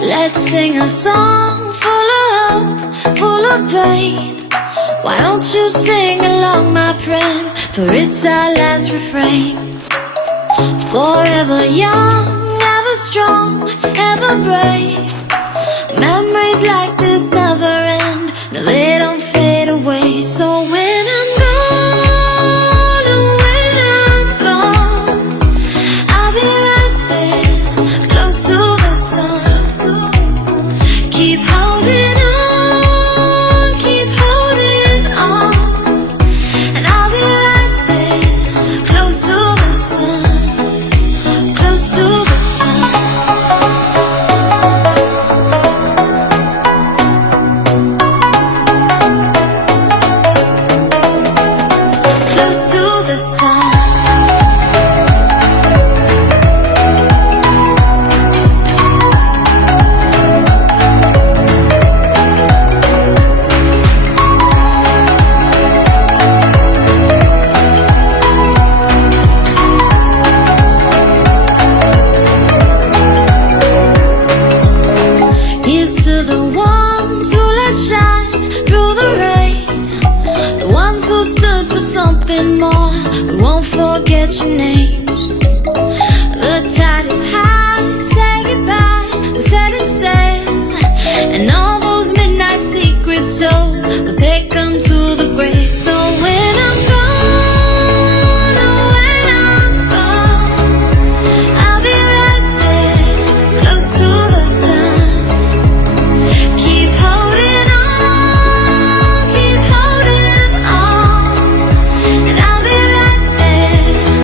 Let's sing a song full of hope, full of pain. Why don't you sing along, my friend? For it's our last refrain. Forever young, ever strong, ever brave.